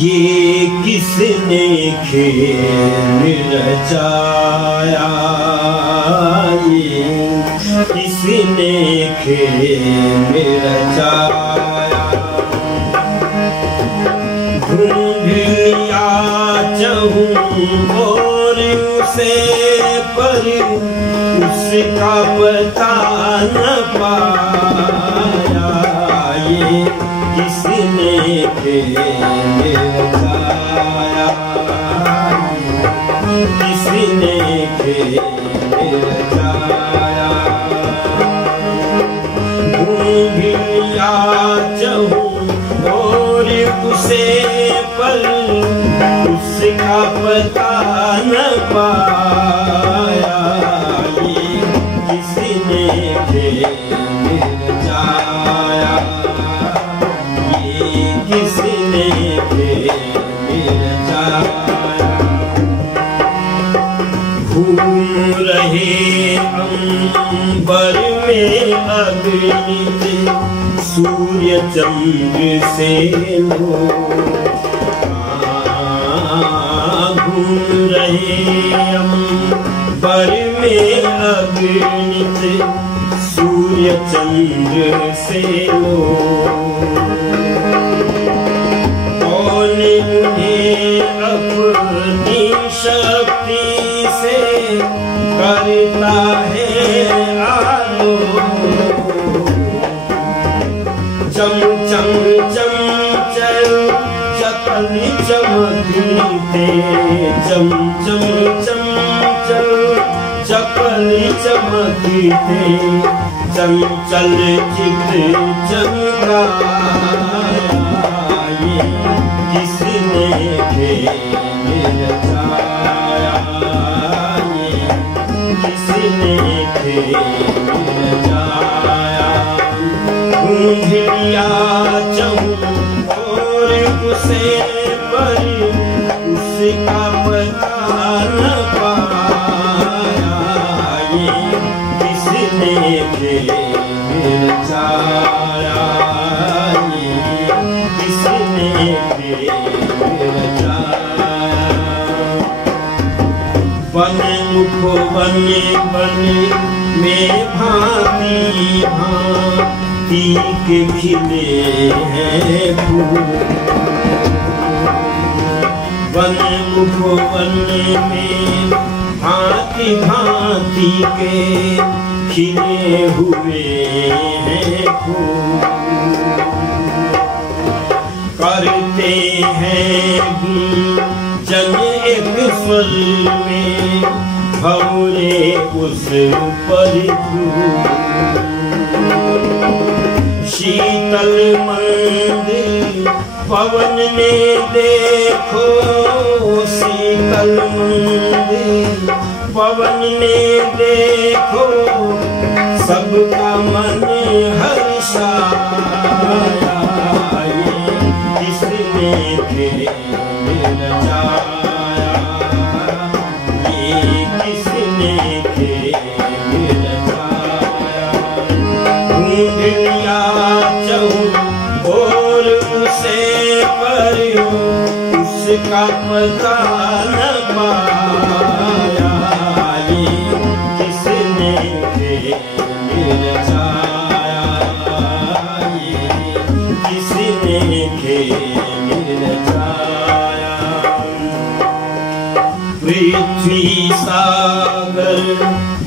ये किसने खेल रचाया, ये किसने खेल रचाया। ढूंढिया चाहूं और उसे पर उसका पता न पाया। ये किसने खेल रचाया, किसने खेल रचाया। ढूंढिया चाहूं और उसे पर उसका पता न पाया। ये किसने खेल रचाया, ये किसने खेल रचाया। घूम रहे अंबर में अगणित सूर्य चंद्र से लोग, घूम रहे अंबर में अगणित सूर्य चंद्र से लोग। कौन उन्हें अपनी शक्ति से करता है आलोक। चम चम चम चल चकल चमकते, चम चम चम चल चकल चमकते। चंचल चित्र चमकाया। ये किसने खेल रचाया, ये किसने खेल रचाया। ढूंढिया चाहूं और उसे पर उसका पता न पाया। ये किसने खेल रचाया, ये किसने खेल रचाया। वन उपवन वन में भांति भांति के खिले हैं फूल। वन उपवन में भांति भांति के खिले हुए हैं फूल। करते हैं गुंजन एक स्वर में भंवरे उस पर फूल। शीतल मंद पवन ने देखो, शीतल मंद पवन ने देखो, सबका मन हर्षाया। ये किसने खेल रचाया, ये किसने खेल रचाया। ढूंढिया चाहूं और उसे पर उसका पता न पाया। ये किसने खेल रचाया, ये किसने खेल रचाया। पृथ्वी सागर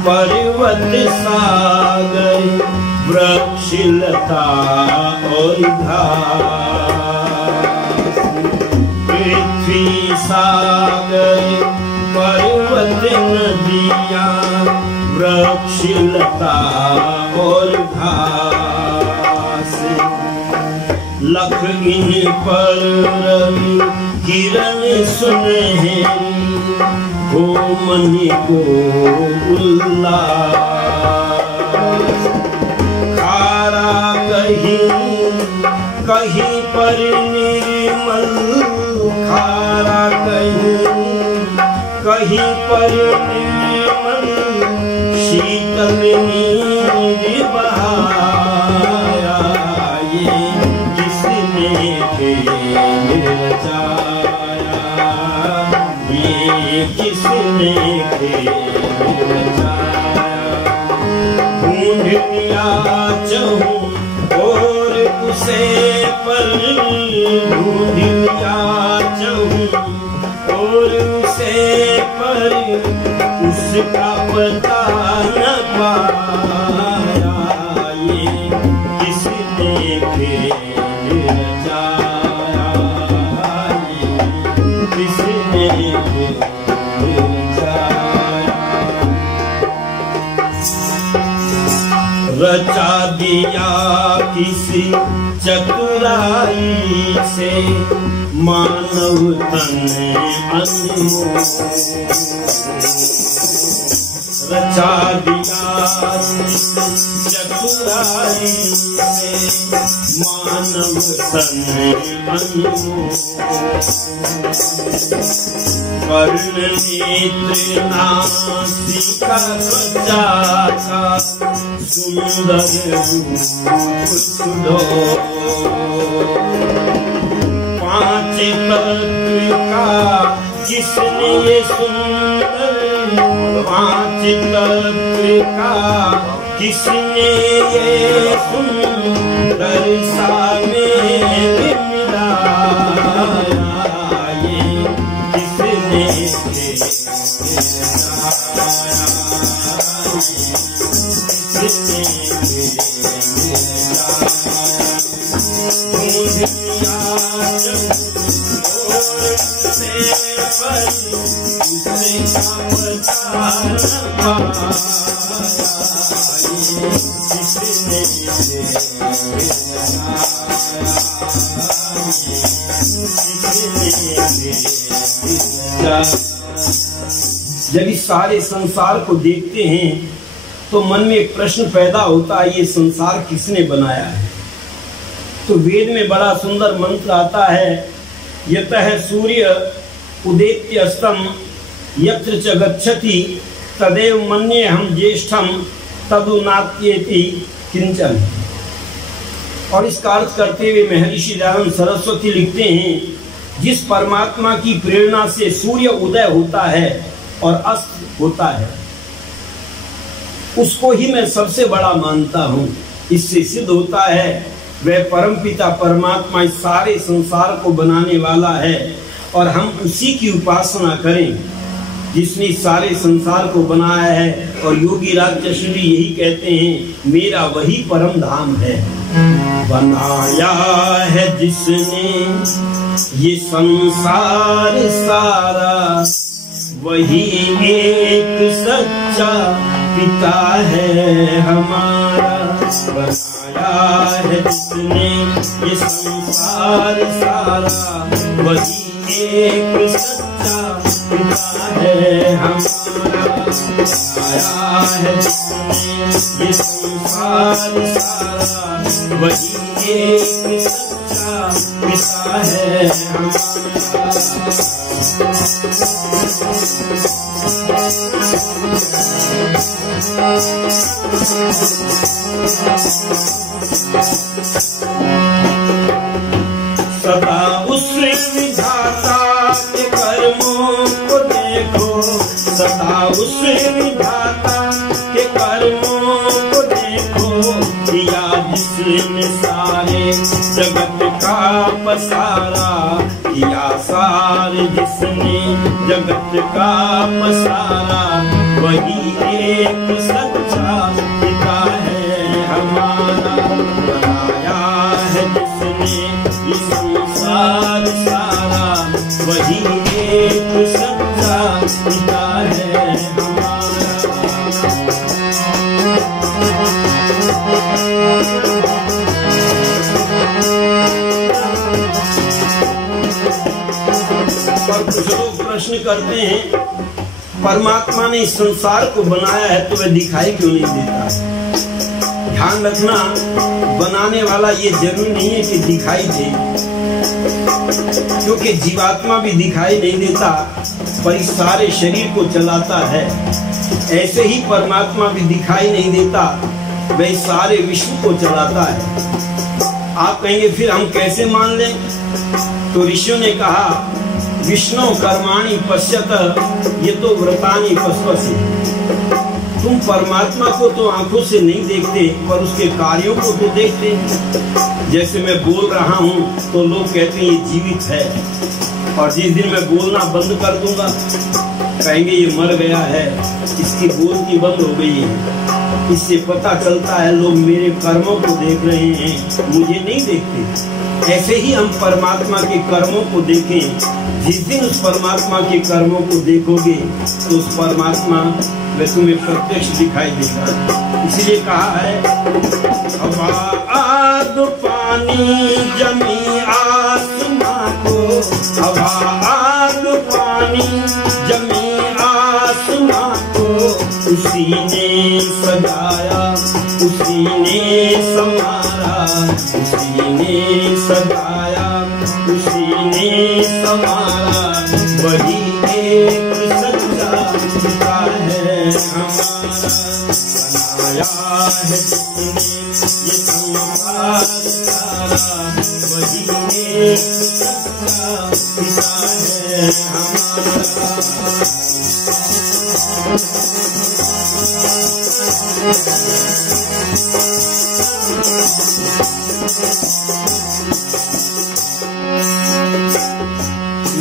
पर्वत सागर वृक्ष लता और घास। पृथ्वी सागर पर्वत नदियाँ वृक्ष लता और घास। लख इन पर रवि किरण सुनहरी, हो मन को उल्लास। खारा कहीं कहीं पर निर्मल, खारा कहीं पर निर्मल शीतल नीर बहाया। ये किसने खेल रचाया, ये किसने खेल रचाया। ढूंढ लिया चाहूं और उसे पर, ढूंढ लिया चाहूं और उसे पर, उसका पता न पाया। ये किसने खेल रचाया, ये किसने खेल रचाया। रचा दिया किसी चतुराई से मानव तन अनमोल, रचा दिया चतुराई से मानव तन अनमोल। कर्ण नेत्र नासिका त्वचा का सुंदर रूप सुधो। पांच तत्व का जिसने ये सुंदर, पांच तत्व का किसने ये सुंदर सा मेल मिलाया। ये किसने जब इस सारे संसार को देखते हैं तो मन में एक प्रश्न पैदा होता है, ये संसार किसने बनाया है। तो वेद में बड़ा सुंदर मंत्र आता है, यतः सूर्य उदेत्य अस्तम यत्र च गच्छति तदेव मन्ये हम ज्येष्ठम तदु नात्येति किंचन। और इसका अर्थ करते हुए महर्षि दयानंद सरस्वती लिखते हैं, जिस परमात्मा की प्रेरणा से सूर्य उदय होता है और अस्त होता है, उसको ही मैं सबसे बड़ा मानता हूँ। इससे सिद्ध होता है वह परमपिता परमात्मा इस सारे संसार को बनाने वाला है और हम उसी की उपासना करें जिसने सारे संसार को बनाया है। और योगी राज चश्री यही कहते हैं, मेरा वही परम धाम है। बनाया है जिसने ये संसार सारा, वही एक सच्चा पिता है हमारा। बनाया है जिसने ये संसार सारा, वही एक सच्चा पिता है हमारा। बनाया है जिसने ये संसार सारा, वही एक सच्चा पिता है हमारा। सदा उस विधाता के कर्मों को देखो, सदा उस विधाता के कर्मों को देखो, किया जिसने सारे जगत का पसारा। किया सारे जिसने जगत का पसारा, वही एक सच्चा पिता है हमारा। बनाया है जिसने ये संसार सारा, वही एक सच्चा पिता है हमारा। पर कुछ लोग प्रश्न करते हैं, परमात्मा ने इस संसार को बनाया है तो वह दिखाई क्यों नहीं देता। ध्यान रखना, बनाने वाला ये जरूरी नहीं है कि दिखाई दे, क्योंकि जीवात्मा भी दिखाई नहीं देता पर इस सारे शरीर को चलाता है। ऐसे ही परमात्मा भी दिखाई नहीं देता, वह सारे विश्व को चलाता है। आप कहेंगे फिर हम कैसे मान लें? तो ऋषियों ने कहा विष्णु कर्माणि पश्यत ये तो व्रतानि पश्यसि। तुम परमात्मा को तो आंखों से नहीं देखते पर उसके कार्यों को तो देखते। जैसे मैं बोल रहा हूँ तो लोग कहते हैं ये जीवित है, और जिस दिन मैं बोलना बंद कर दूंगा कहेंगे ये मर गया है, इसकी बोलती बंद हो गई है। इससे पता चलता है लोग मेरे कर्मों को देख रहे हैं, मुझे नहीं देखते। ऐसे ही हम परमात्मा के कर्मों को देखें। जिस दिन उस परमात्मा के कर्मों को देखोगे तो उस परमात्मा वे तुम्हें प्रत्यक्ष दिखाई देगा। इसलिए कहा है हवा आग पानी जमी आसमां को, हवा आग पानी जमी आसमां को उसी ने सजाया, उसी ने संवारा, उसी ने सजाया, उसी ने संवारा। वही एक सच्चा पिता है हमारा, बनाया है जिसने ये संसार सारा। वही एक सच्चा पिता है हमारा।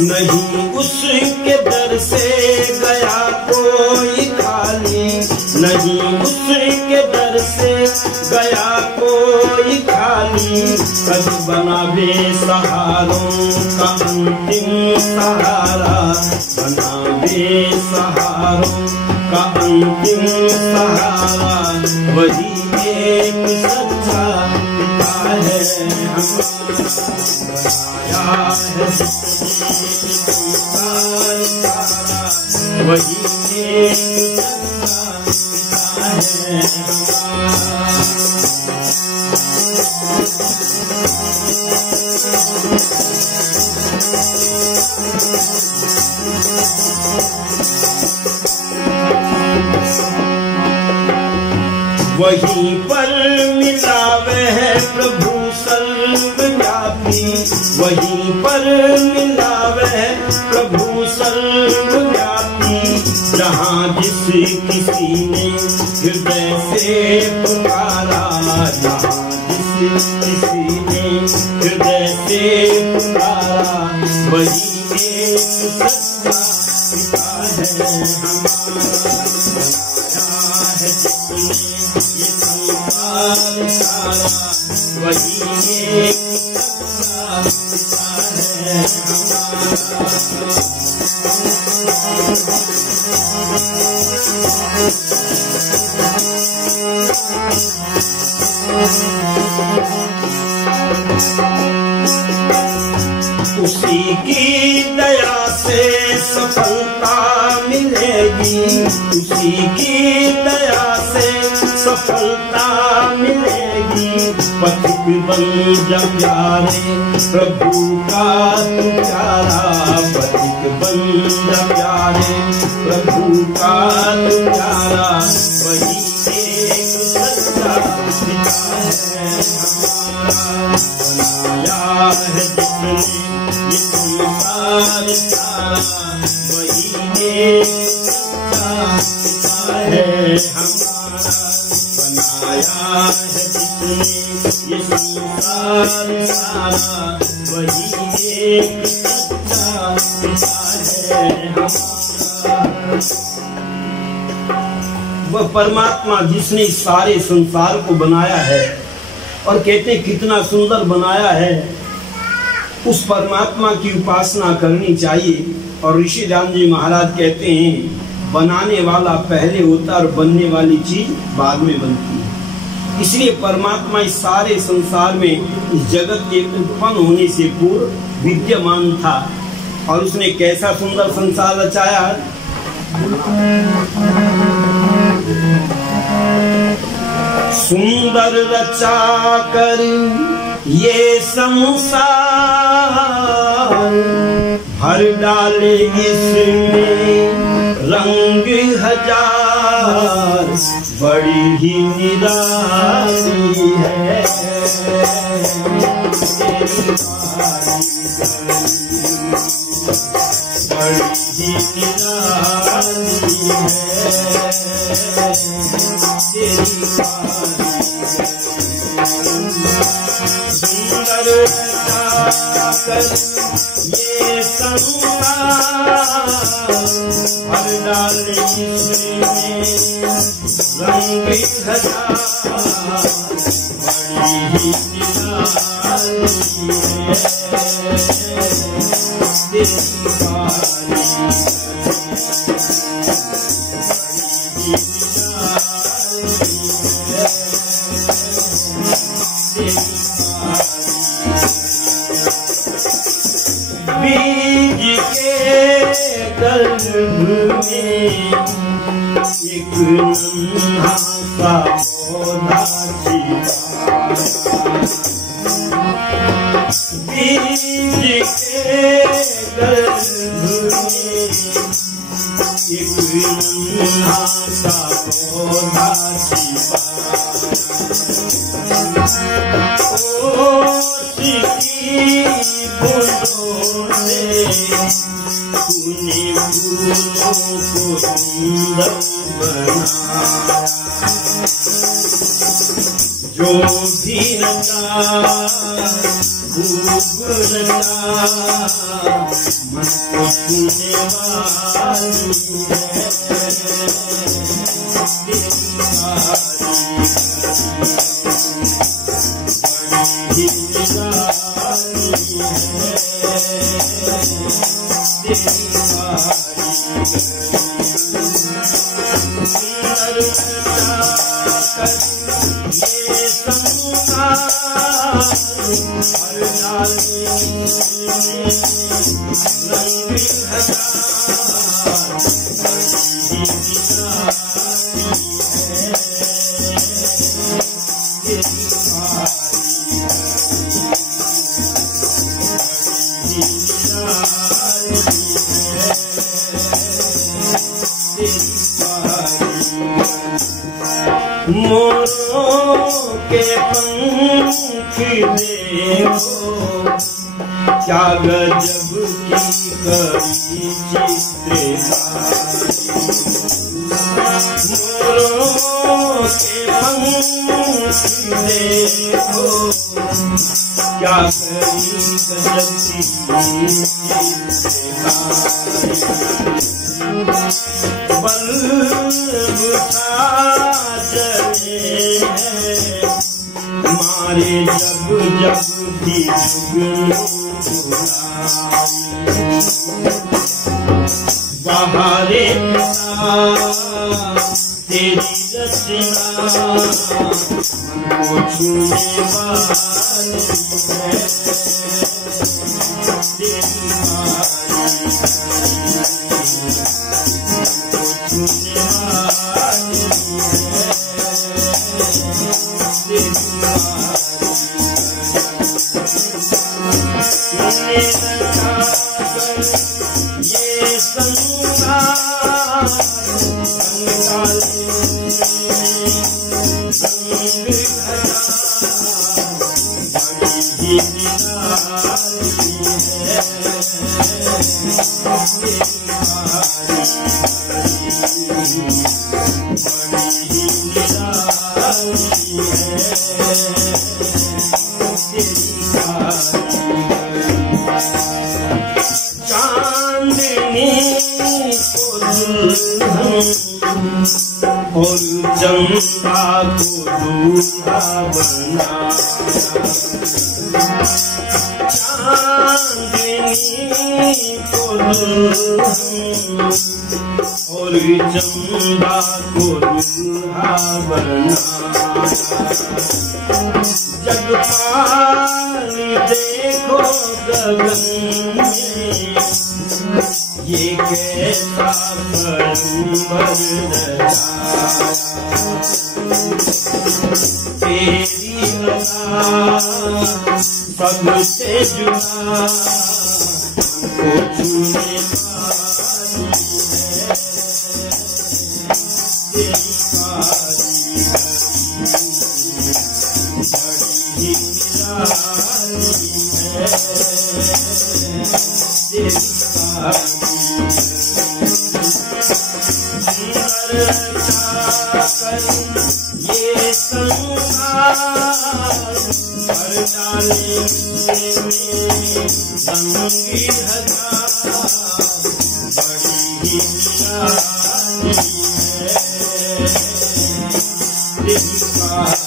नहीं उसके दर से गया कोई खाली, नहीं उसके दर से गया कोई खाली। कभी बना बेसहारों का अंतिम सहारा, बना बेसहारों का अंतिम सहारा। वही एक सच्चा पिता है हमारा, बनाया है संसार सारा। वही एक सच्चा पिता है हमारा। वहीं पर मिला वह प्रभु सर्वव्यापी, वहीं पर मिला वह प्रभु सर्वव्यापी। जहाँ जिस किसी ने हृदय से पुकारा, जहाँ जिस किसी ने हृदय से पुकारा। वही एक सच्चा पिता है हमारा, बनाया है जिसने ये संसार सारा। वही एक सच्चा पिता है हमारा। उसी की दया से सफलता मिलेगी, उसी की दया से सफलता मिलेगी। पथिक बन जा प्यारे प्रभु का तू प्यारा, पथिक बन जा प्यारे प्रभु का तू प्यारा। वही एक सच्चा पिता है हमारा, बनाया है जिसने ये संसार सारा। वही एक सच्चा पिता है हमारा, बनाया है जिसने ये संसार सारा। वही एक सच्चा पिता है हमारा। वह परमात्मा जिसने इस सारे संसार को बनाया है, और कहते कितना सुंदर बनाया है, उस परमात्मा की उपासना करनी चाहिए। और ऋषि राम जी महाराज कहते हैं बनाने वाला पहले होता और बनने वाली चीज बाद में बनती है। इसलिए परमात्मा इस सारे संसार में, इस जगत के उत्पन्न होने से पूर्व विद्यमान था। और उसने कैसा सुंदर संसार रचाया। सुंदर रचा कर ये संसार, भर डाले इसमें रंग हजार। बड़ी ही निराली है बड़ी निराली है सुंदर कर ये संसार हर डाले में रंग हजार बड़ी निराली है बीज के गर्भ में एक नन्हा सा पौधा छिपा बीज के गर्भ में एक नन्हा सा पौधा छिपा तूने फूलों को सुंदर बनाया जो भी रचा खूब रचा मन को छूने वाली है बड़ी निराली ये संसार हर डाले रंग हजार बड़ी मोरों के पंख देखो क्या गजब की करी चित्रकारी मोरों के पंख देखो क्या करी गजब की चित्रकारी मारे जब जब भी बहारे तेरी रचना मन को छूने वाली है तेरी छूने वाली ये संसार रंग डाले रंग हजार बड़ी निराली चांदनी को दुल्हन और चंदा को दूल्हा बनाया चांदनी को दुल्हन और चंदा को दूल्हा बनाया जग पानी देखो गगन में ये कैसा परंबर नजारा तेरी अदा सबसे जुड़ा को छूने वाली है तेरी कारी बड़ी ये संसार हर डाले में रंगी हजार बड़ी ही निराली है दिल पारी बड़ी ही निराली है दिल पारी।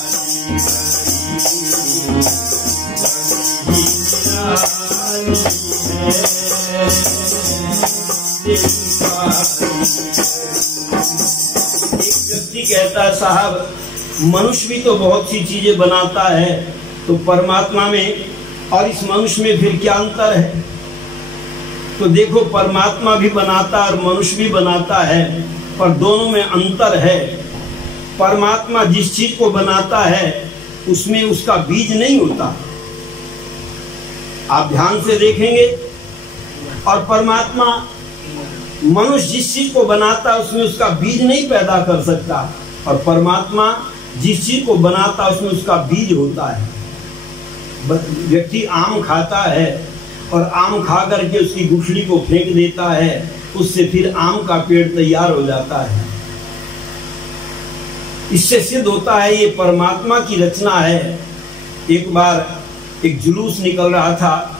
कहता है साहब, मनुष्य भी तो बहुत सी चीजें बनाता है, तो परमात्मा में और इस मनुष्य में फिर क्या अंतर है? तो देखो, परमात्मा भी बनाता है और मनुष्य भी बनाता है, पर दोनों में अंतर है। परमात्मा जिस चीज को बनाता है उसमें उसका बीज नहीं होता, आप ध्यान से देखेंगे। और परमात्मा, मनुष्य जिस चीज को बनाता है उसमें उसका बीज नहीं पैदा कर सकता, और परमात्मा जिस चीज को बनाता है उसमें उसका बीज होता है। व्यक्ति आम खाता है और आम खा करके उसकी गुठली को फेंक देता है, उससे फिर आम का पेड़ तैयार हो जाता है। इससे सिद्ध होता है ये परमात्मा की रचना है। एक बार एक जुलूस निकल रहा था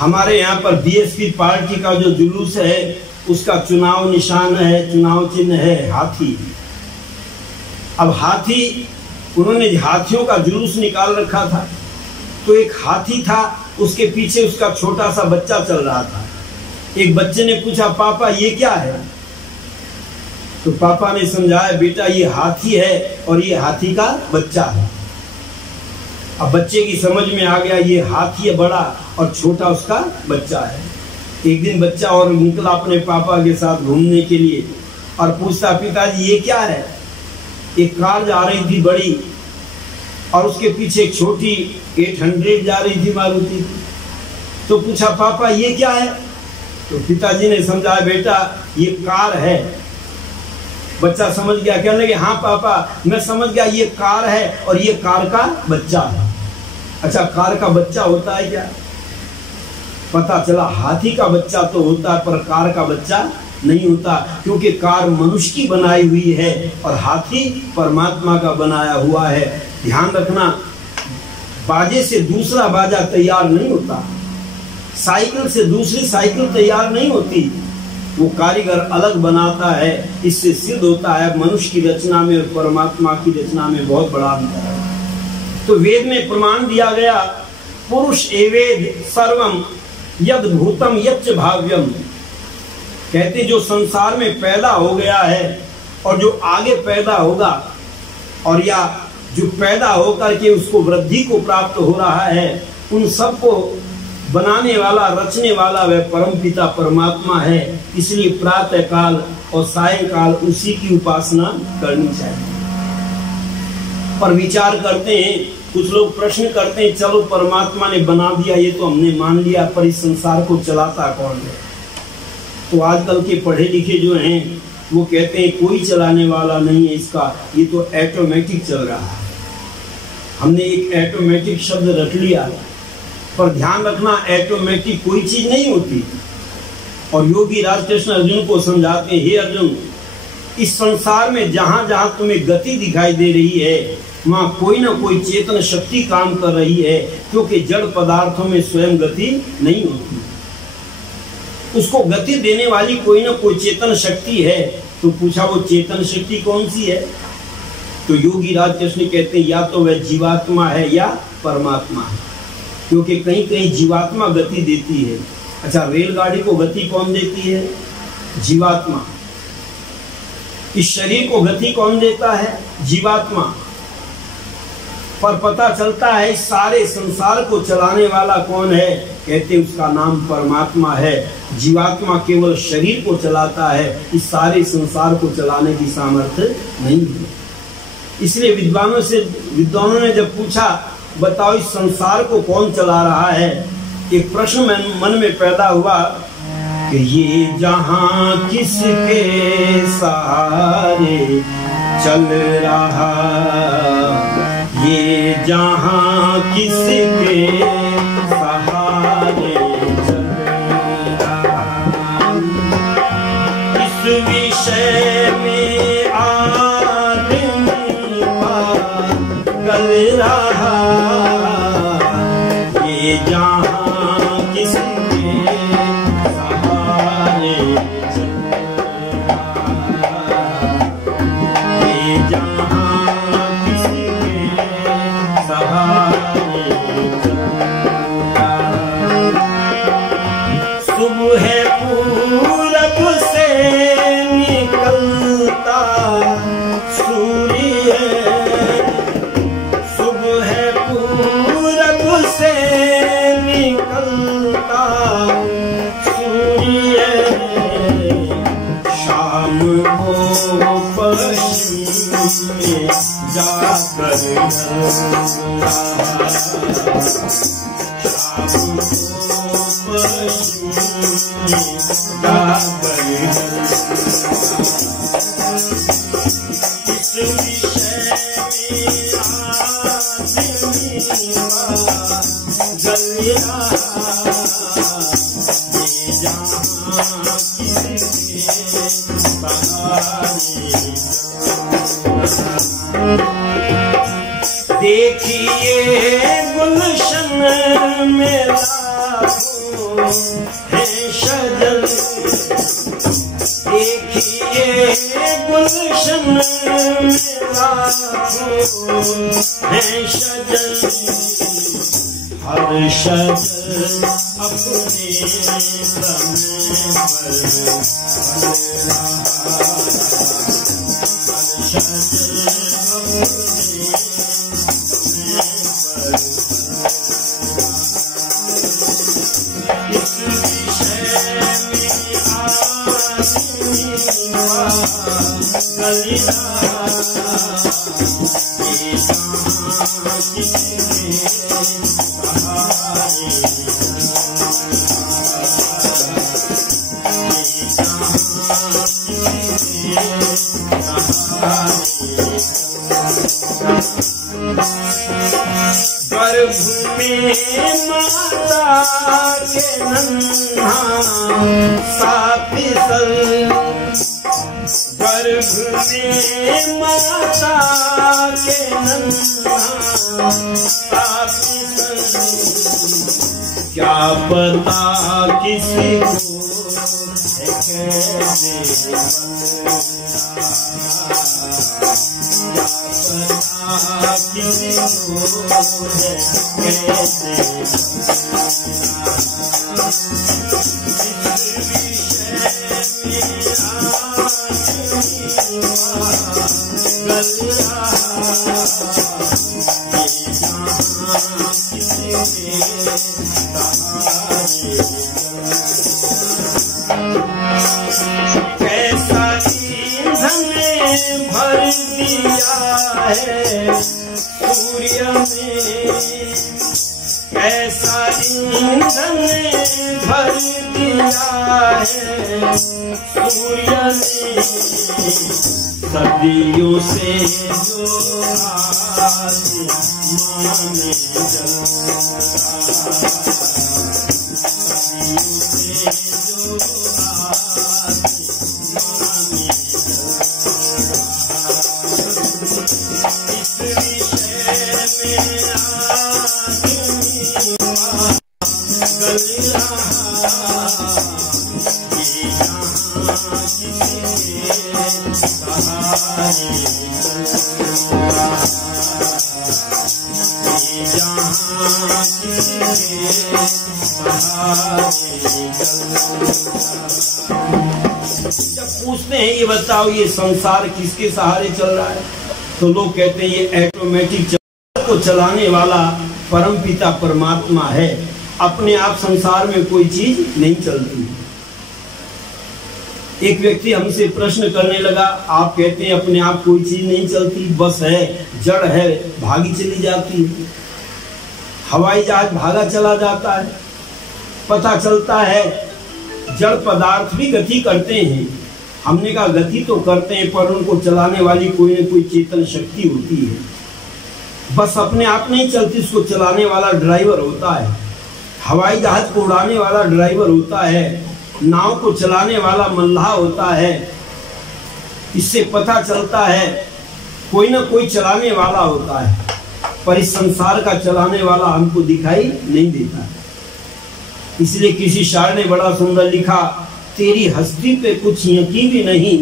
हमारे यहाँ पर, बीएसपी पार्टी का जो जुलूस है उसका चुनाव निशान है, चुनाव चिन्ह है हाथी। अब हाथी, उन्होंने हाथियों का जुलूस निकाल रखा था, तो एक हाथी था, उसके पीछे उसका छोटा सा बच्चा चल रहा था। एक बच्चे ने पूछा, पापा ये क्या है? तो पापा ने समझाया, बेटा ये हाथी है और ये हाथी का बच्चा है। अब बच्चे की समझ में आ गया ये हाथी है बड़ा और छोटा उसका बच्चा है। एक दिन बच्चा और निकला अपने पापा के साथ घूमने के लिए और पूछता, पिताजी ये क्या है? एक कार जा रही थी बड़ी और उसके पीछे एक छोटी 800 जा रही थी मारुति। तो पूछा, पापा ये क्या है? तो पिताजी ने समझाया, बेटा ये कार है। बच्चा समझ गया, कहने लगे, हाँ पापा मैं समझ गया, ये कार है और ये कार का बच्चा है। अच्छा, कार का बच्चा होता है क्या? पता चला हाथी का बच्चा तो होता है पर कार का बच्चा नहीं होता, क्योंकि कार मनुष्य की बनाई हुई है और हाथी परमात्मा का बनाया हुआ है। ध्यान रखना, बाजे से दूसरा बाजा तैयार नहीं होता, साइकिल से दूसरी साइकिल तैयार नहीं होती, वो कारीगर अलग बनाता है। इससे सिद्ध होता है मनुष्य की रचना में और परमात्मा की रचना में बहुत बड़ा अंतर है। तो वेद में प्रमाण दिया गया, पुरुष एवेद सर्वम यद भूतम यच्च भाव्यम। कहते जो संसार में पैदा हो गया है और जो आगे पैदा होगा, और या जो पैदा होकर के उसको वृद्धि को प्राप्त हो रहा है, उन सबको बनाने वाला, रचने वाला वह परम पिता परमात्मा है। इसलिए प्रातः काल और सायंकाल उसी की उपासना करनी चाहिए। पर विचार करते हैं, कुछ लोग प्रश्न करते हैं, चलो परमात्मा ने बना दिया ये तो हमने मान लिया, पर इस संसार को चलाता कौन है? तो आजकल के पढ़े लिखे जो हैं वो कहते हैं कोई चलाने वाला नहीं है इसका, ये तो ऑटोमेटिक चल रहा है। हमने एक ऑटोमेटिक शब्द रख लिया, पर ध्यान रखना ऑटोमेटिक कोई चीज नहीं होती। और योगी राज कृष्ण अर्जुन को समझाते हैं, हे अर्जुन, इस संसार में जहां जहां तुम्हें गति दिखाई दे रही है वहां कोई ना कोई चेतन शक्ति काम कर रही है, क्योंकि जड़ पदार्थों में स्वयं गति नहीं होती, उसको गति देने वाली कोई ना कोई चेतन शक्ति है। तो पूछा वो चेतन शक्ति कौन सी है? तो योगी राज कृष्ण कहते हैं या तो वह जीवात्मा है या परमात्मा है, क्योंकि कहीं कहीं जीवात्मा गति देती है। अच्छा, रेलगाड़ी को गति कौन देती है? जीवात्मा। इस शरीर को गति कौन देता है? जीवात्मा। पर पता चलता है इस सारे संसार को चलाने वाला कौन है? कहते उसका नाम परमात्मा है। जीवात्मा केवल शरीर को चलाता है, इस सारे संसार को चलाने की सामर्थ्य नहीं है। इसलिए विद्वानों ने जब पूछा, बताओ इस संसार को कौन चला रहा है, एक प्रश्न मन में पैदा हुआ कि ये जहां किसके सहारे चल रहा, ये जहां किसके ये जहां किसके सहारे चल रहा, ये जहां किसके सहारे चल रहा। सुबह पूरब से निकलता सूर्य, सुबह पूरब से निकलता सूर्य, शाम को पश्चिम में जाकर ढलता, शाम को पश्चिम में जाकर इस विषय में आदमी जल रहा, ये जहां किसके सहारे। देखिए गुलशन में लाखों है शजर, देखिए गुलशन में लाखों है शजर, हर शजर अपने समय पर फल रहा, हर शजर अपने समय पर इस विषय में आदमी गल रहा, ये जहां किसके सहारे गर्भ में माता के नन्हा सा फिसल, गर्भ में माता के नन्हा सा फिसल, क्या पता किसी को है कैसे बना, क्या पता किसी को है कैसे बना। इस विषय में आदमी गल रहा, ये जहां किसके सहारे कैसा ईंधन भर दिया है सूर्य में, कैसा ईंधन भर दिया है सूर्य ने, सदियों से जो आत्मा में जलता, सदियों से जो आत्मा में जलता, इस विषय में आदमी गल रहा, ये जहां किसके सहारे चल रहा, ये जहां किसके सहारे चल रहा। जब पूछते हैं ये बताओ ये संसार किसके सहारे चल रहा है, तो लोग कहते हैं ये ऑटोमेटिक को चलाने वाला परमपिता परमात्मा है, अपने आप संसार में कोई चीज नहीं चलती। एक व्यक्ति हमसे प्रश्न करने लगा, आप कहते हैं अपने आप कोई चीज नहीं चलती, बस है, जड़ है, भागी चली जाती है, हवाई जहाज भागा चला जाता है, पता चलता है जड़ पदार्थ भी गति करते हैं। हमने कहा गति तो करते हैं पर उनको चलाने वाली कोई न कोई चेतन शक्ति होती है, बस अपने आप नहीं चलती, उसको चलाने वाला ड्राइवर होता है, हवाई जहाज को उड़ाने वाला ड्राइवर होता है, नाव को चलाने वाला मल्लाह होता है। इससे पता चलता है कोई ना कोई चलाने वाला होता है। पर इस संसार का चलाने वाला हमको दिखाई नहीं देता। इसलिए किसी शायर ने बड़ा सुंदर लिखा, तेरी हस्ती पे कुछ यकीन भी नहीं,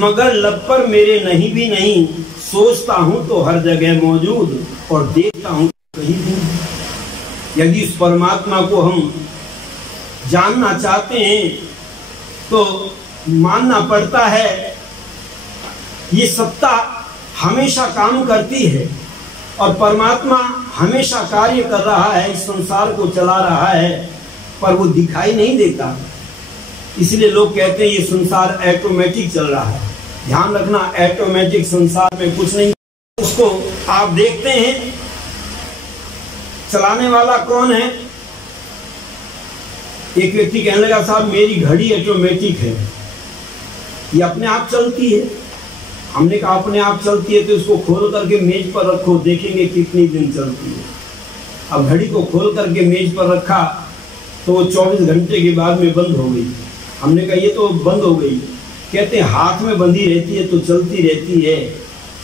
मगर लब पर मेरे नहीं भी नहीं, सोचता हूं तो हर जगह मौजूद और देखता हूं कहीं भी। यदि उस परमात्मा को हम जानना चाहते हैं तो मानना पड़ता है ये सत्ता हमेशा काम करती है और परमात्मा हमेशा कार्य कर रहा है, इस संसार को चला रहा है, पर वो दिखाई नहीं देता। इसलिए लोग कहते हैं ये संसार ऑटोमेटिक चल रहा है। ध्यान रखना, ऑटोमेटिक संसार में कुछ नहीं। उसको आप देखते हैं चलाने वाला कौन है। एक व्यक्ति कहने लगा, साहब मेरी घड़ी ऑटोमेटिक है, ये अपने आप चलती है। हमने कहा अपने आप चलती है तो इसको खोल करके मेज पर रखो, देखेंगे कितनी दिन चलती है। अब घड़ी को खोल करके मेज पर रखा तो वो 24 घंटे के बाद में बंद हो गई। हमने कहा ये तो बंद हो गई। कहते हैं हाथ में बंधी रहती है तो चलती रहती है,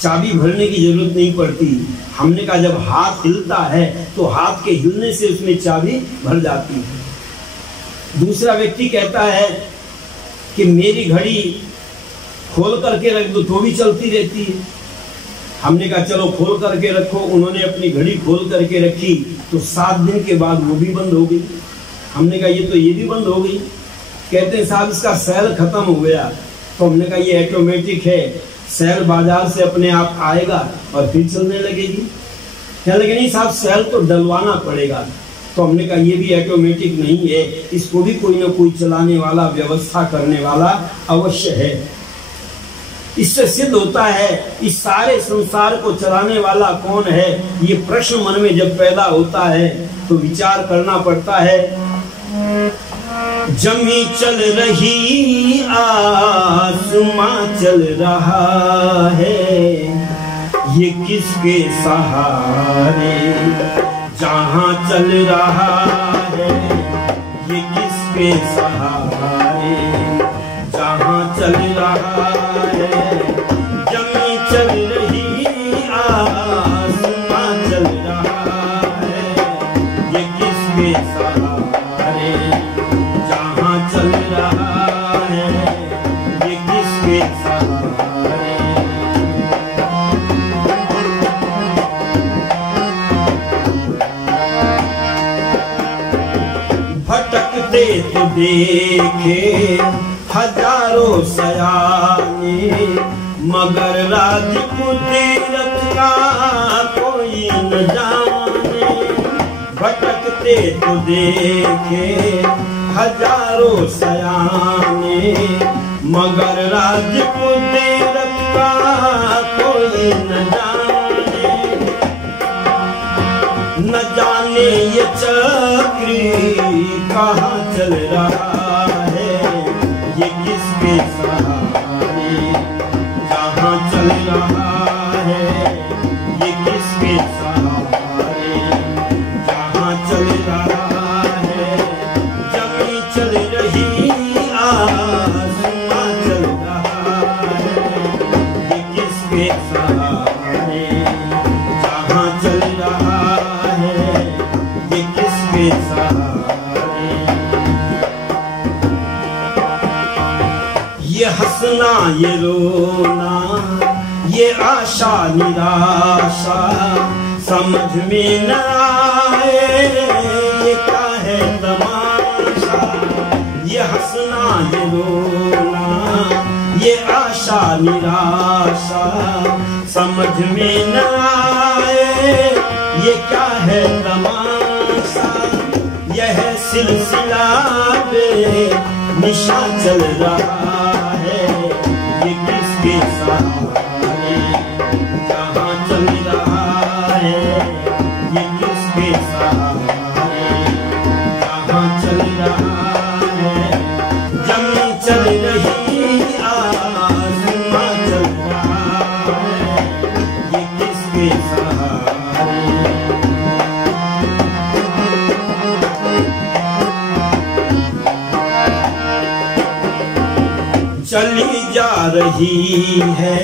चाबी भरने की जरूरत नहीं पड़ती। हमने कहा जब हाथ हिलता है तो हाथ के हिलने से उसमें चाबी भर जाती है। दूसरा व्यक्ति कहता है कि मेरी घड़ी खोल करके रख दो तो भी चलती रहती है। हमने कहा चलो खोल करके रखो। उन्होंने अपनी घड़ी खोल करके रखी तो 7 दिन के बाद वो भी बंद हो गई। हमने कहा ये भी बंद हो गई। कहते हैं साहब इसका सेल खत्म हो गया। तो हमने कहा ये ऑटोमेटिक है, सेल बाजार से अपने आप आएगा और फिर चलने लगेगी। कहने लगे नहीं साहब सेल तो डलवाना पड़ेगा। तो हमने कहा ये भी ऑटोमेटिक नहीं है, इसको भी कोई ना कोई चलाने वाला, व्यवस्था करने वाला अवश्य है। इससे सिद्ध होता है इस सारे संसार को चलाने वाला कौन है। ये प्रश्न मन में जब पैदा होता है तो विचार करना पड़ता है। जमी चल रही आसमां चल रहा है, ये किसके सहारे जहां चल रहा है, ये किसके सहारे जहां चल रहा है। जमी चल रही आसमां चल रहा है, ये किसके सहारे जहां चल रहा है, ये किसके सहारे। भटकते तो देखे हजारों सयाने, मगर राज कुदरत का कोई न जाने। भटकते तो देखे हजारों सयाने, मगर राज कुदरत का कोई न जाने। न जाने ये चक्र कहाँ चल रहा है, ये किसके सहारे जहाँ चल रहा है, ये किसके सहारे जहाँ चल रहा है। जमी चल रही आसमां चल रहा है, ये किसके सहारे जहाँ चल रहा है, ये किसके सहारे। ये हंसना ये रोना ये आशा निराशा समझ में न आए, ये क्या है तमाशा। ये हंसना ये रोना ये आशा निराशा समझ में न आए, ये क्या है तमाशा। यह सिलसिला बेनिशा चल रहा है, ये किसके सहारे जहाँ चल रहा है, ये किसके सहारे जहाँ चल रहा है। जमी चल रही आसमां चल रहा है, ये किसके सहारे। चली जा रही है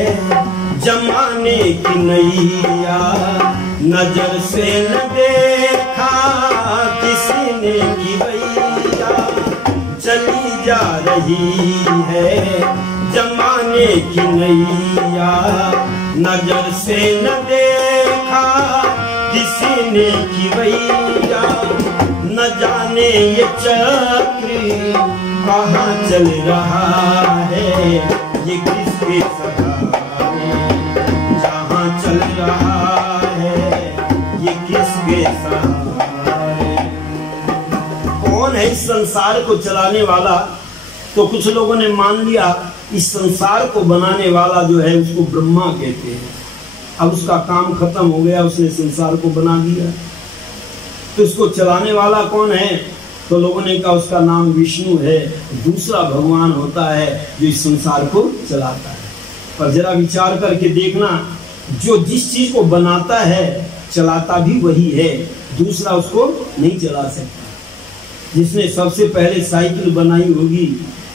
जमाने की नैया, नजर से न देखा किसी ने कि भैया चली जा रही है जमाने की नैया। नजर से न देखा किसी ने कि भैया न जाने ये चक्र कहाँ चल रहा है, ये किसके सहारे जहाँ चल रहा है, ये किसके सहारे। कौन है इस संसार को चलाने वाला? तो कुछ लोगों ने मान लिया इस संसार को बनाने वाला जो है उसको ब्रह्मा कहते हैं। अब उसका काम खत्म हो गया, उसने संसार को बना दिया। तो इसको चलाने वाला कौन है? तो लोगों ने कहा उसका नाम विष्णु है, दूसरा भगवान होता है जो इस संसार को चलाता है। पर जरा विचार करके देखना, जो जिस चीज को बनाता है चलाता भी वही है, दूसरा उसको नहीं चला सकता। जिसने सबसे पहले साइकिल बनाई होगी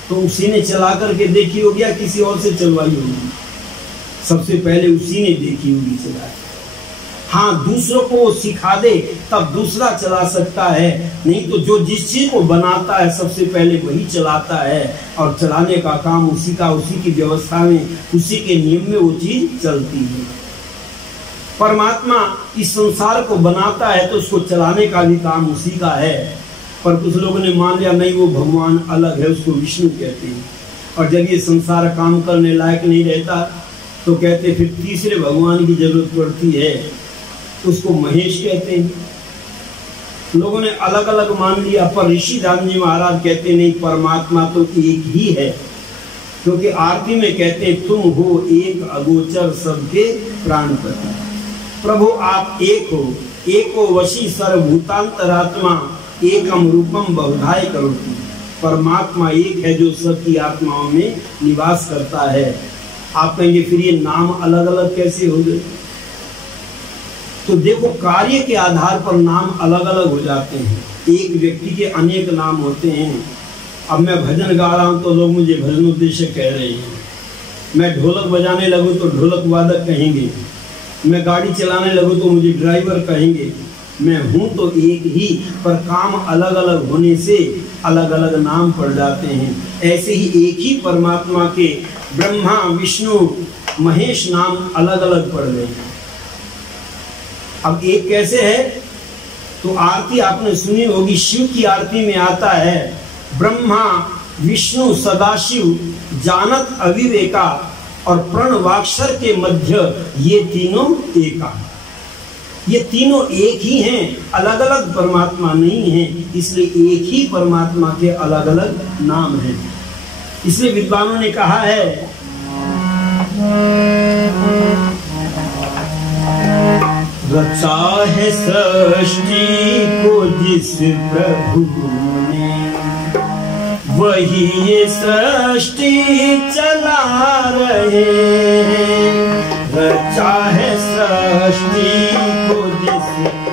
तो उसी ने चला करके देखी होगी या किसी और से चलवाई होगी? सबसे पहले उसी ने देखी होगी चला। हाँ, दूसरों को वो सिखा दे तब दूसरा चला सकता है, नहीं तो जो जिस चीज को बनाता है सबसे पहले वही चलाता है और चलाने का काम उसी का, उसी की व्यवस्था में, उसी के नियम में वो चीज चलती है। परमात्मा इस संसार को बनाता है तो उसको चलाने का भी काम उसी का है। पर कुछ लोगों ने मान लिया नहीं, वो भगवान अलग है, उसको विष्णु कहते हैं। और जब ये संसार काम करने लायक नहीं रहता तो कहते फिर तीसरे भगवान की जरूरत पड़ती है, उसको महेश कहते हैं। लोगों ने अलग अलग मान लिया, पर ऋषि राम जी महाराज कहते नहीं, परमात्मा तो एक ही है। क्योंकि आरती में कहते हैं तुम हो एक अगोचर सबके प्राणपति। प्रभु आप एक हो, एको वशी सर्वभूतांतरात्मा एकम रूपम बहुधाय करोति। परमात्मा एक है जो सबकी आत्माओं में निवास करता है। आप कहेंगे फिर ये नाम अलग अलग कैसे हो गए? तो देखो, कार्य के आधार पर नाम अलग अलग हो जाते हैं। एक व्यक्ति के अनेक नाम होते हैं। अब मैं भजन गा रहा हूं तो लोग मुझे भजनोपदेशक कह रहे हैं। मैं ढोलक बजाने लगूं तो ढोलक वादक कहेंगे। मैं गाड़ी चलाने लगूं तो मुझे ड्राइवर कहेंगे। मैं हूं तो एक ही, पर काम अलग अलग होने से अलग अलग नाम पड़ जाते हैं। ऐसे ही एक ही परमात्मा के ब्रह्मा विष्णु महेश नाम अलग अलग पड़ गए। अब एक कैसे है? तो आरती आपने सुनी होगी, शिव की आरती में आता है ब्रह्मा विष्णु सदाशिव जानत अविवेका और प्रणवाक्षर के मध्य ये तीनों एका। ये तीनों एक ही हैं, अलग अलग परमात्मा नहीं हैं। इसलिए एक ही परमात्मा के अलग अलग नाम हैं। इसलिए विद्वानों ने कहा है रचा है सृष्टि को जिस प्रभु ने, वही ये सृष्टि चला रहे। रचा है सृष्टि को जिस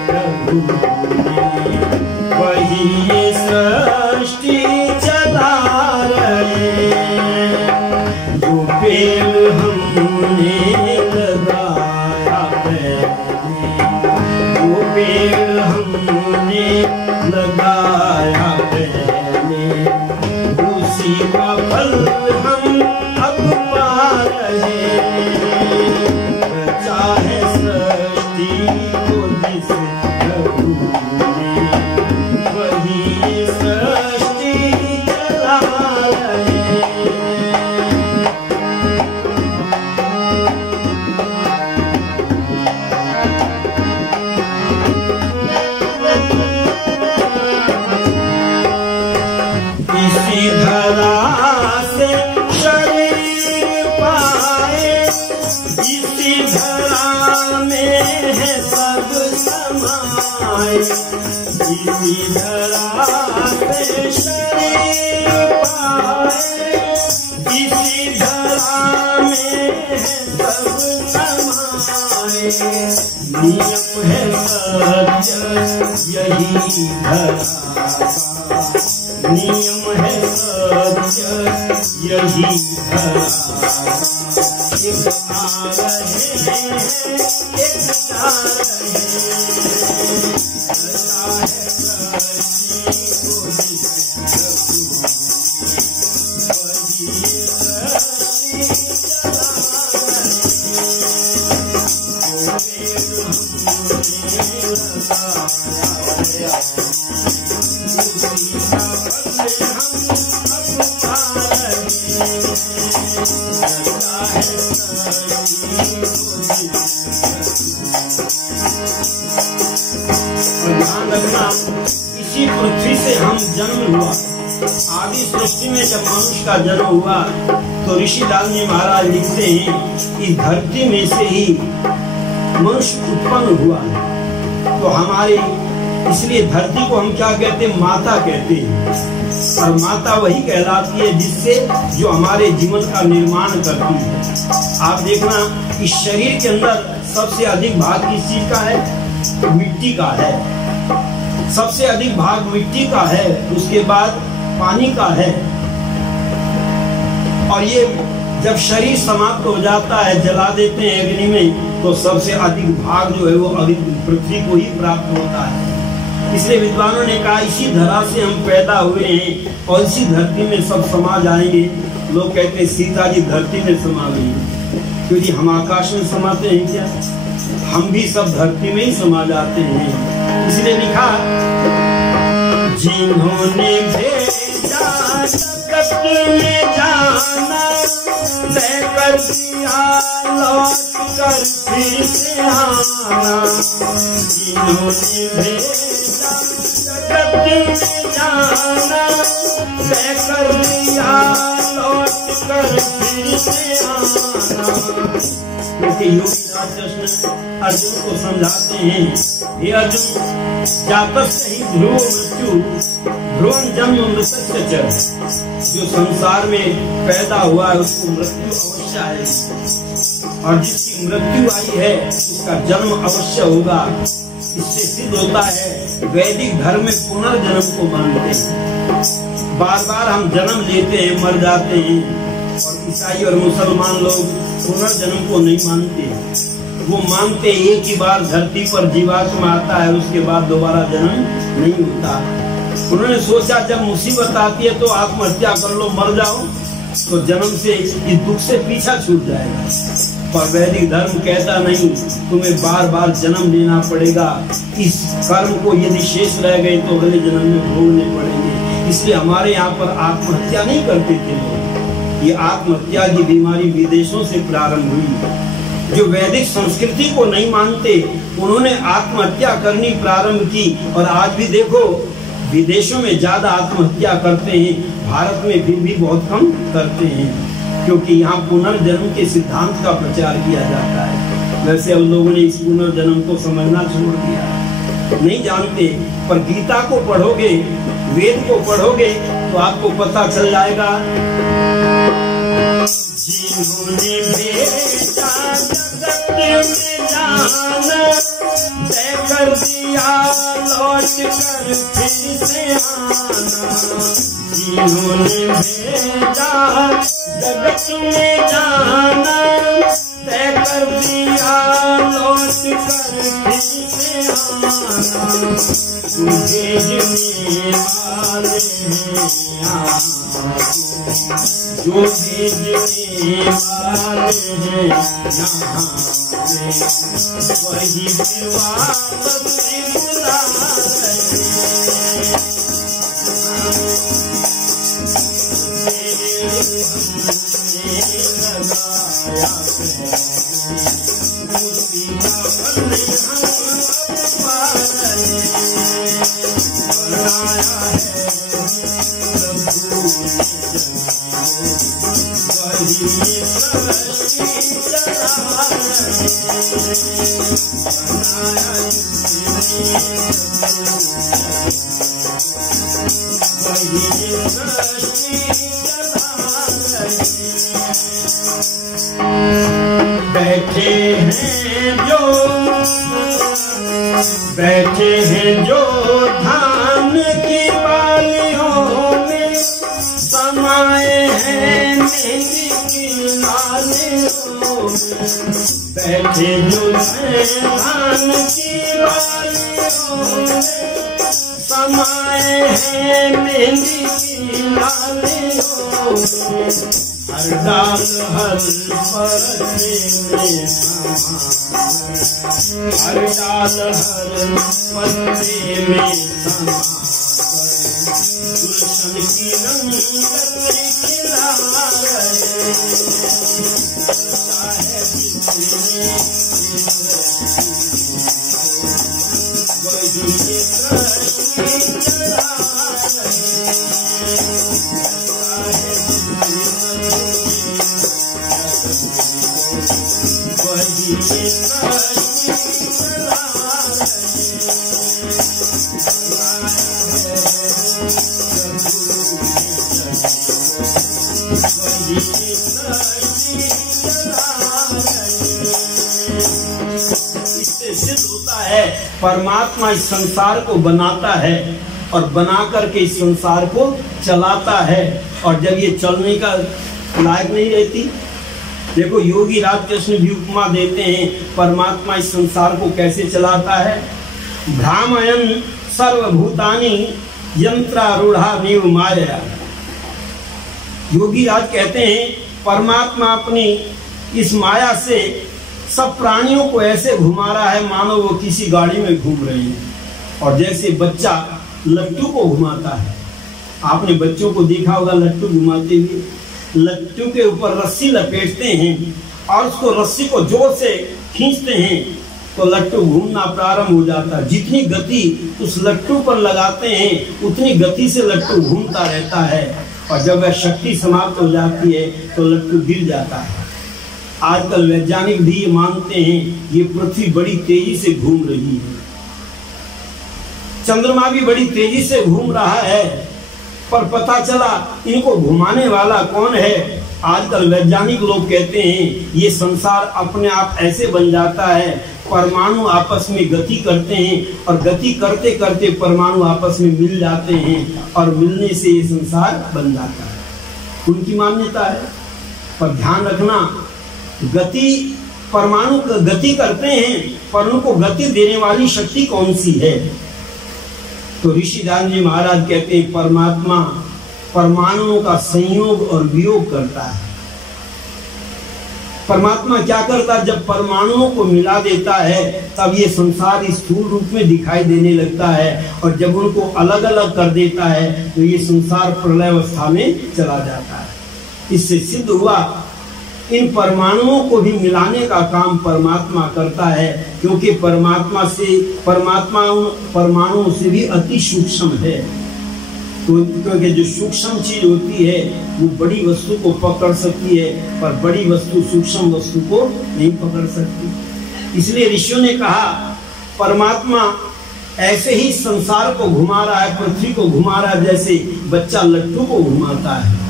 प्रभु ने, वही ये सृष्टि चला रहे। जो पेड़ हमने लगाया पहले, जो पेड़ हमने लगाया पहले, उसी का फल हम अब पा रहे। चाहे सृष्टि को जिस प्रभु ने, वही सृष्टि चला रहे। इसी धरा से शरीर पाए, इसी धरा में है सब समाए। इसी धरा से शरीर पाए, इसी धरा में है सब समाए। नियम है सत्य यही धरा का, नियम है सत्य यही धरा, एक आ रहे हैं एक जा रहे हैं, सदा है सच्ची बोली प्रभु, वही सच्ची चला रहे, जो वेद हमने लगाया इसी पृथ्वी से हम जन्म हुआ। आदि सृष्टि में जब मनुष्य का जन्म हुआ तो ऋषिलाल जी महाराज लिखते हैं कि धरती में से ही मनुष्य उत्पन्न हुआ है। तो हमारे इसलिए धरती को हम क्या कहते हैं, माता कहते हैं। और माता वही कहलाती है जिससे जो हमारे जीवन का निर्माण करती है। आप देखना इस शरीर के अंदर सबसे अधिक भाग किस चीज का है, मिट्टी का है। सबसे अधिक भाग मिट्टी का है, उसके बाद पानी का है। और ये जब शरीर समाप्त हो जाता है, जला देते हैं अग्नि में, तो सबसे अधिक भाग जो है वो पृथ्वी को ही प्राप्त होता है। इसलिए विद्वानों ने कहा इसी धरा से हम पैदा हुए हैं और इसी धरती में सब समा जाएंगे। लोग कहते हैं सीता जी धरती में समा गई, क्योंकि हम आकाश में समाते हैं क्या, हम भी सब धरती में ही समा जाते हैं। इसलिए लिखा जिन्होंने भेजा जगत में जाना, तय कर दिया लौट कर फिर से आना। जिन्होंने भेजा जगत में जाना, तय कर दिया लौट कर फिर से आना। क्योंकि योगी कृष्ण अर्जुन को समझाते हैं, हे अर्जुन, जातस्य ही ध्रुव मृत्यु ध्रुवं जन्म मृतस्य च। जो संसार में पैदा हुआ है उसको मृत्यु अवश्य आएगी, और जिसकी मृत्यु आई है उसका जन्म अवश्य होगा। इससे सिद्ध होता है वैदिक धर्म में पुनर्जन्म को मानते हैं। बार बार हम जन्म लेते हैं, मर जाते हैं। और ईसाई और मुसलमान लोग पुनर्जन्म को नहीं मानते। वो मानते एक ही बार धरती पर जीवात्मा आता है, उसके बाद दोबारा जन्म नहीं होता। उन्होंने सोचा जब मुसीबत आती है तो आत्महत्या कर लो, मर जाओ, तो जन्म से इस दुख से पीछा छूट जाएगा। पर वैदिक धर्म कहता नहीं, तुम्हें बार बार जन्म लेना पड़ेगा। इस कर्म को यदि शेष रह गए तो अगले जन्म में भोगने पड़ेंगे। इसलिए हमारे यहाँ पर आत्महत्या नहीं करते थे लोग। ये आत्महत्या की बीमारी विदेशों से प्रारंभ हुई। जो वैदिक संस्कृति को नहीं मानते उन्होंने आत्महत्या करनी प्रारंभ की। और आज भी देखो विदेशों में ज्यादा आत्महत्या करते हैं, भारत में फिर भी बहुत कम करते हैं, क्योंकि यहाँ पुनर्जन्म के सिद्धांत का प्रचार किया जाता है। वैसे अब लोगों ने इस पुनर्जन्म को समझना छोड़ दिया, नहीं जानते। पर गीता को पढ़ोगे, वेद को पढ़ोगे तो आपको पता चल जाएगा। जिन्होंने भेजा जगत में जाना, तय कर दिया लौट कर फिर से आना। जिन्होंने भेजा जगत में जाना, तय कर दिया लौट कर फिर से आना। भेजने वाले हैं जो भेजने वाले हैं यहाँ वही वापस बुला बैठे हैं जो धान की बालियों बैठे जो धान की बालियों में, समाए हैं मेहंदी की लालियों में। हर डाल हर पत्ते में समा, हर डाल हर पत्ते में समा, गुलशन की रंगत खिला रहे। इससे सिद्ध होता है परमात्मा इस संसार को बनाता है और बना करके इस संसार को चलाता है। और जब ये चलने का लायक नहीं रहती, देखो योगी राज कृष्ण भी उपमा देते हैं परमात्मा इस संसार को कैसे चलाता है। भ्रामयन सर्वभूतानि यंत्रारूढ़ा नीव माया। योगी राज कहते हैं परमात्मा अपनी इस माया से सब प्राणियों को ऐसे घुमा रहा है मानो वो किसी गाड़ी में घूम रहे हैं। और जैसे बच्चा लट्टू को घुमाता है, आपने बच्चों को देखा होगा लट्टू घुमाते हुए, लट्टू के ऊपर रस्सी लपेटते हैं और उसको रस्सी को जोर से खींचते हैं तो लट्टू घूमना प्रारंभ हो जाता है। जितनी गति उस लट्टू पर लगाते हैं उतनी गति से लट्टू घूमता रहता है और जब वह शक्ति समाप्त हो जाती है तो लट्टू गिर जाता है। आजकल वैज्ञानिक भी ये मानते हैं ये पृथ्वी बड़ी तेजी से घूम रही है, चंद्रमा भी बड़ी तेजी से घूम रहा है, पर पता चला इनको घुमाने वाला कौन है। आजकल वैज्ञानिक लोग कहते हैं ये संसार अपने आप ऐसे बन जाता है, परमाणु आपस में गति करते हैं और गति करते करते परमाणु आपस में मिल जाते हैं और मिलने से ये संसार बन जाता है। उनकी मान्यता है। पर ध्यान रखना, गति परमाणु गति करते हैं पर उनको गति देने वाली शक्ति कौन सी है। तो ऋषिदान जी महाराज कहते हैं परमात्मा परमाणुओं का संयोग और वियोग करता है। परमात्मा क्या करता है, जब परमाणुओं को मिला देता है तब ये संसार स्थूल रूप में दिखाई देने लगता है और जब उनको अलग अलग कर देता है तो ये संसार प्रलय अवस्था में चला जाता है। इससे सिद्ध हुआ इन परमाणुओं को भी मिलाने का काम परमात्मा करता है, क्योंकि परमात्मा परमाणुओं से भी अति सूक्ष्म है। तो क्योंकि जो सूक्ष्म चीज होती है वो बड़ी वस्तु को पकड़ सकती है पर बड़ी वस्तु सूक्ष्म वस्तु को नहीं पकड़ सकती। इसलिए ऋषियों ने कहा परमात्मा ऐसे ही संसार को घुमा रहा है, पृथ्वी को घुमा रहा है जैसे बच्चा लट्टू को घुमाता है।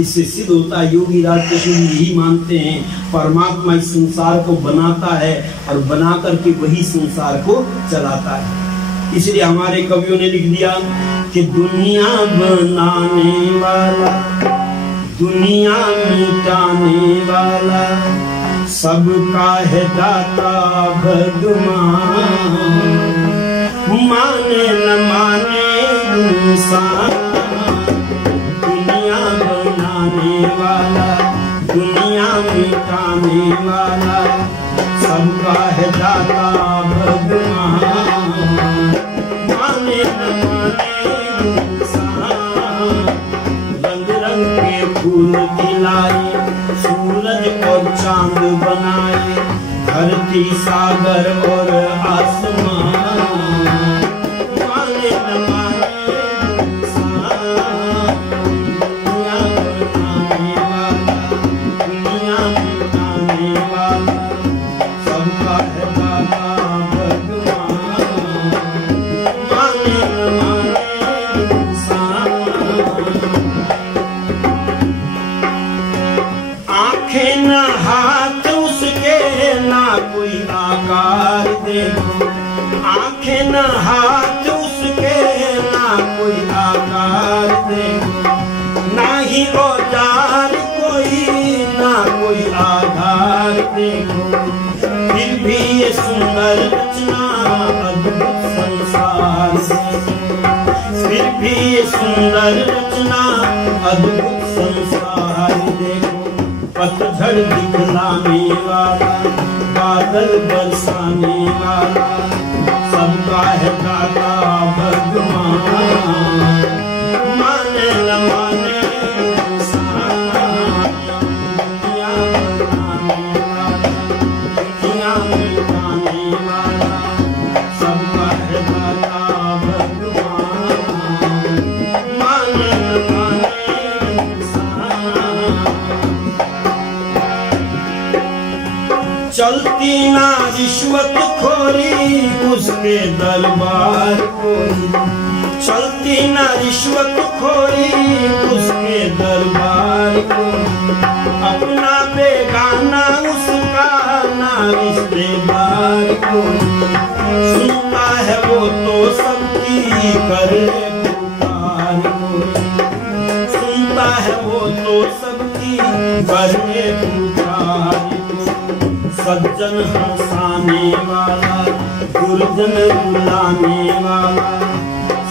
इससे सिद्ध होता है योगी राज कृष्ण यही मानते हैं परमात्मा इस संसार को बनाता है और बना करके वही संसार को चलाता है। इसलिए हमारे कवियों ने लिख दिया कि दुनिया बनाने वाला, दुनिया मिटाने वाला, सबका है दाता भगवान। माने न माने इंसान, दुनिया बनाने वाला, दुनिया मिटाने वाला, सबका है दाता भगवान। माने न माने इंसान, रंग रंग के फूल खिलाए, सूरज और चांद बनाए, धरती सागर और आसमान। माने न माने इंसान, दुनिया बनाने वाला, दुनिया मिटाने वाला, सबका है दाता भगवान। माने न माने इंसान, आंखें न हाथ उसके ना कोई आकार देखो, आंखें न हाथ उसके ना कोई आकार देखो, ना ही औजार कोई ना कोई आधार देखो, फिर भी ये सुंदर रचना अद्भुत संसार देखो, फिर भी ये सुंदर रचना अद्भुत संसार देखो। पतझड़ दिखलाने वाला, बादल बरसाने वाला, सबका है दाता भगवान। माने न माने इंसान, दुनिया बनाने वाला, दुनिया मिटाने वाला, सबका है दाता भगवान। माने न माने इंसान, चलती ना रिश्वत खोरी उसके दरबार कोई, चलती ना रिश्वत खोरी उसके दरबार कोई, अपना बेगाना उसका ना रिश्तेदार कोई। सुनता है वो तो सबकी करे पुकार कोई, सुनता है वो तो सबकी करे पुकार कोई। सज्जन हंसाने वाला, दुर्जन रुलाने वाला,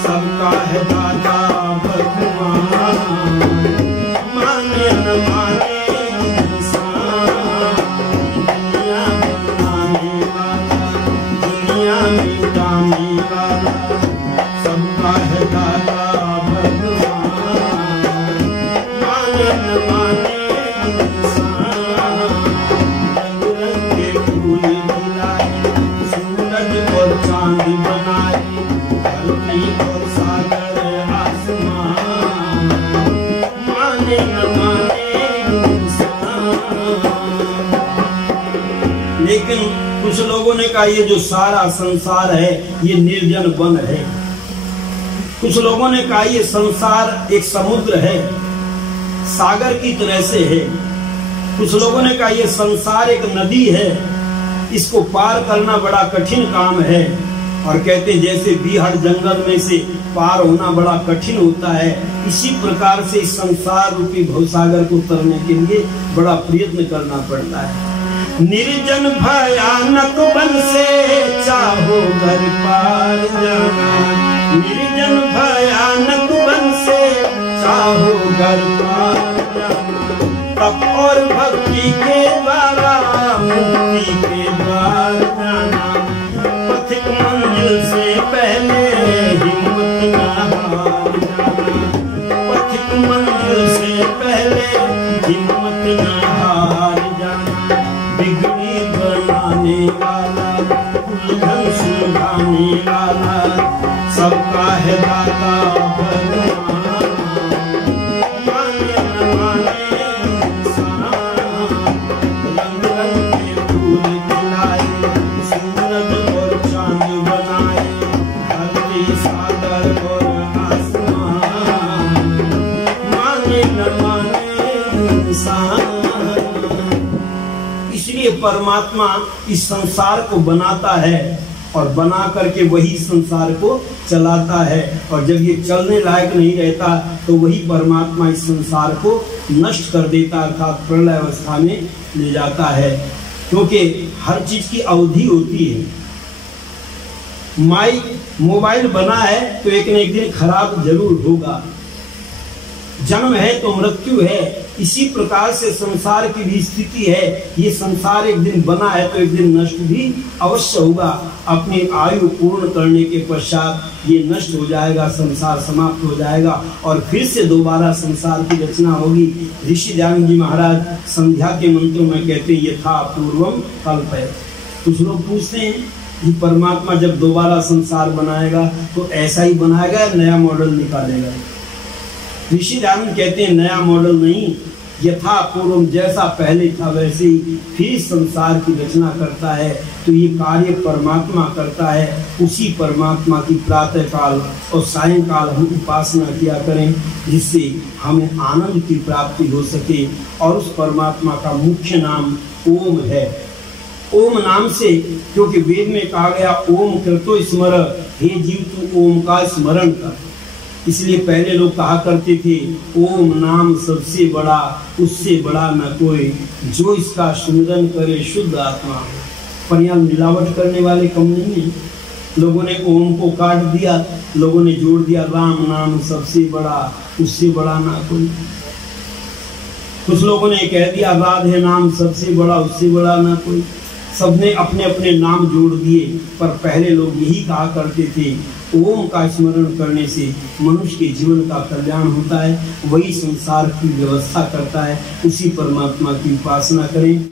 सबका है दाता भगवान। माने न माने इंसान, दुनिया बनाने वाला, दुनिया मिटाने वाला, सबका है दाता भगवान। माने न माने इंसान, रंग रंग के फूल खिलाए, सूरज और चांद बनाए, धरती और सागर आसमान। माने न माने इंसान। लेकिन कुछ लोगों ने कहा ये जो सारा संसार है ये निर्जन वन है। कुछ लोगों ने कहा ये संसार एक समुद्र है, सागर की तरह से है। कुछ लोगों ने कहा ये संसार एक नदी है, इसको पार करना बड़ा कठिन काम है। और कहते जैसे बिहार जंगल में से पार होना बड़ा कठिन होता है, इसी प्रकार से इस संसार रूपी भवसागर को तरने के लिए बड़ा प्रयत्न करना पड़ता है। निर्जन भयानक वन से चाहो घर पार जाना, निर्जन भयानक वन से चाहो घर पार जाना। तप और भक्ति के द्वारा मुक्ति के द्वार जाना, पथिक मंजिल से पहले हिम्मत न हार जाना, पथिक मंजिल से पहले हिम्मत न हार जाना। बिगड़ी बनाने वाला, उलझन सुलझाने वाला, सबका है दाता भगवान। माने न माने इंसान, रंग रंग के फूल खिलाए, सूरज और चांद बनाए, धरती सागर और आसमान। माने न माने इंसान। इसलिए परमात्मा इस संसार को बनाता है और बना करके वही संसार को चलाता है। और जब ये चलने लायक नहीं रहता तो वही परमात्मा इस संसार को नष्ट कर देता, अर्थात प्रलय अवस्था में ले जाता है। क्योंकि हर चीज की अवधि होती है। मोबाइल बना है तो एक न एक दिन खराब जरूर होगा, जन्म है तो मृत्यु है। इसी प्रकार से संसार की भी स्थिति है। ये संसार एक दिन बना है तो एक दिन नष्ट भी अवश्य होगा। अपनी आयु पूर्ण करने के पश्चात ये नष्ट हो जाएगा, संसार समाप्त हो जाएगा और फिर से दोबारा संसार की रचना होगी। ऋषि दयानंद जी महाराज संध्या के मंत्रों में कहते हैं यथा पूर्वम कल्पयत। कुछ लोग पूछते हैं कि परमात्मा जब दोबारा संसार बनाएगा तो ऐसा ही बनाएगा, नया मॉडल निकालेगा। ऋषि दयानंद कहते हैं नया मॉडल नहीं, यथा पूर्व जैसा पहले था वैसे ही फिर संसार की रचना करता है। तो ये कार्य परमात्मा करता है। उसी परमात्मा की प्रातः काल और सायंकाल हम उपासना किया करें, जिससे हमें आनंद की प्राप्ति हो सके। और उस परमात्मा का मुख्य नाम ओम है। ओम नाम से, क्योंकि वेद में कहा गया ओम कृतो स्मर, हे जीव तू ओम का स्मरण कर। इसलिए पहले लोग कहा करते थे ओम नाम सबसे बड़ा, उससे बड़ा न कोई, जो इसका सुमिरन करे शुद्ध आत्मा हो। पर यहाँ मिलावट करने वाले कम नहीं है। लोगों ने ओम को काट दिया, लोगों ने जोड़ दिया राम नाम सबसे बड़ा, उससे बड़ा ना कोई। कुछ लोगों ने कह दिया राधे नाम सबसे बड़ा, उससे बड़ा ना कोई। सबने अपने अपने नाम जोड़ दिए। पर पहले लोग यही कहा करते थे ओम का स्मरण करने से मनुष्य के जीवन का कल्याण होता है, वही संसार की व्यवस्था करता है। उसी परमात्मा की उपासना करें।